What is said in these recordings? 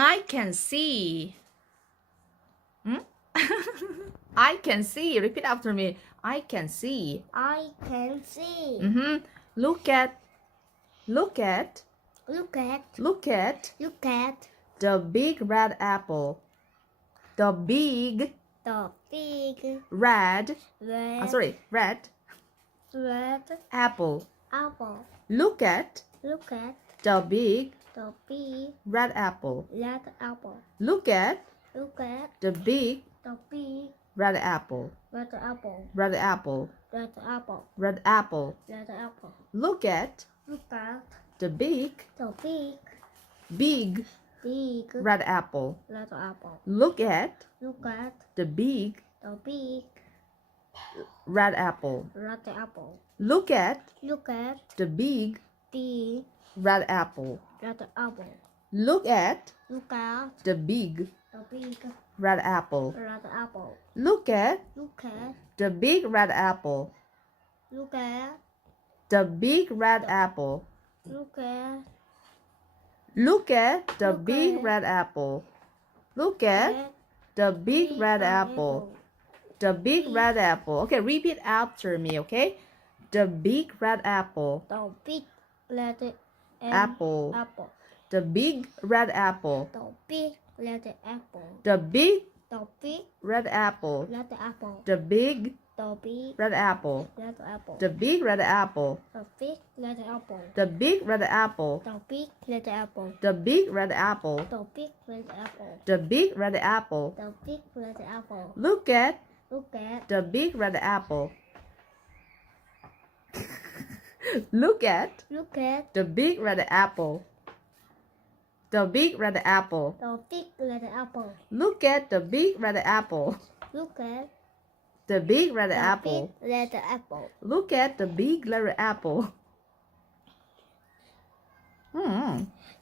I can see. I can see. Repeat after me. I can see. I can see. Look at Look at the big red apple. The big red apple. Look at the big red apple. Look at the big red apple. Red apple. Red apple. Look at the big red apple. Look at the big red apple. Look at the big red apple. Look at the big red apple. Look at the big red apple. The big red apple. Look at the big red apple. Look at the big red apple. The big red apple. Okay, repeat after me, okay? The big red apple. Apple. The big red apple. The big red apple. The big red apple. The big red apple. The big red apple. The big red apple. The big red apple. Look at the big red apple. Look at the big red apple. The big red apple. Look at the big red apple. The big red apple. Look at the big red apple.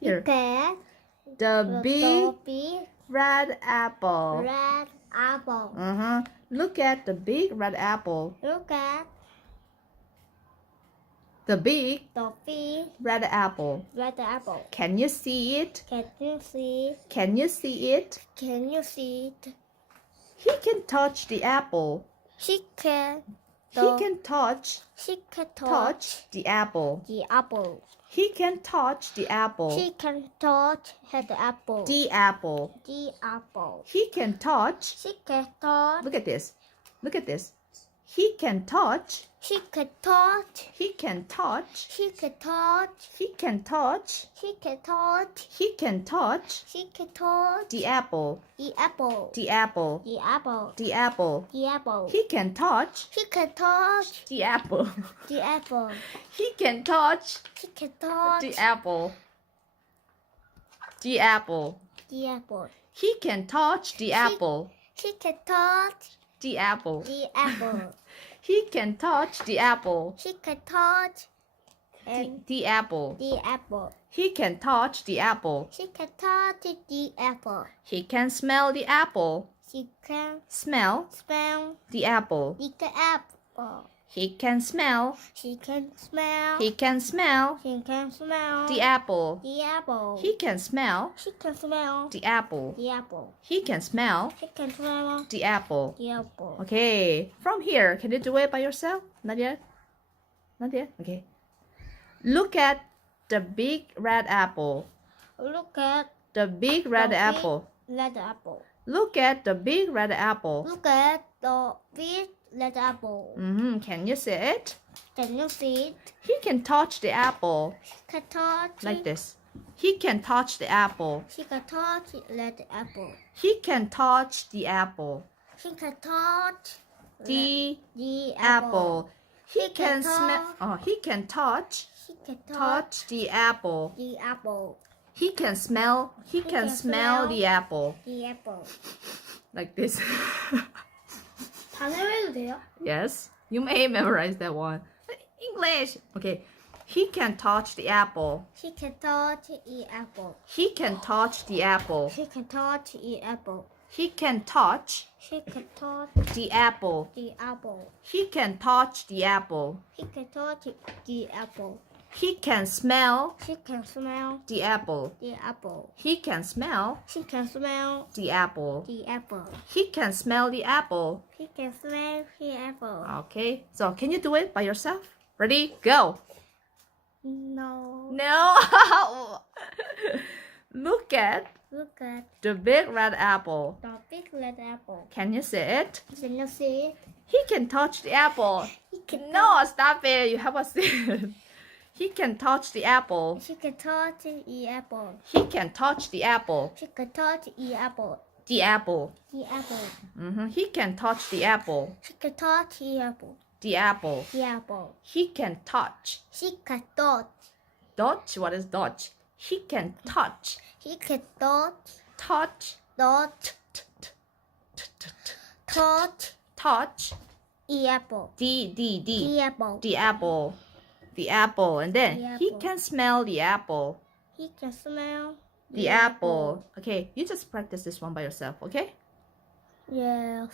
Here. The big red apple. Look at the big red apple. The big red apple. Can you see it? Can you see it? He can touch the apple. He can touch the apple. He can touch the apple. The apple. He can touch. Look at this. Look at this. He can touch. He can touch. He can touch. He can touch. The apple. The apple. The apple. The apple. He can touch. The apple. He can touch. The apple. The apple. He can touch the apple. The apple. He can touch the apple. The apple. He can touch the apple. He can smell the apple. Smell the apple. He can smell. He can smell the apple. He can smell the apple. He can smell the apple. Okay, from here, can you do it by yourself? Not yet? Not yet? Okay. Look at the big red apple. The big red apple. Look at the big red apple. Can you see it? He can touch the apple. Like this. He can touch the apple. He can touch the apple. The apple. He can smell. Oh, he can touch the apple. He can smell. He can smell the apple. Like this. Yes, you may memorize that one. English. Okay. He can touch the apple. He can touch the apple. He can touch the apple. He can touch the apple. He can touch the apple. He can touch the apple. He can smell He can smell the apple. the apple. He can smell He can smell the apple. the apple. He can smell the apple. He can smell the apple. Okay, so can you do it by yourself? Ready? Go. No. No. Look at Look at the big red apple. the big red apple. Can you see it? Can you see it? He can touch the apple. He can No, stop it. You have a see it. He can touch the apple. She can touch the apple. He can touch the apple. She can touch the apple. The apple. The apple. He can touch the apple. She can touch the apple. The apple. The apple. He can touch. She can touch. Touch? What is touch? He can touch. He can touch. Touch. Touch. Touch Touch. the apple. The The apple. the apple. The apple. And then The he apple. can smell the apple. He can smell The apple. Okay, you just practice this one by yourself, okay? Yes.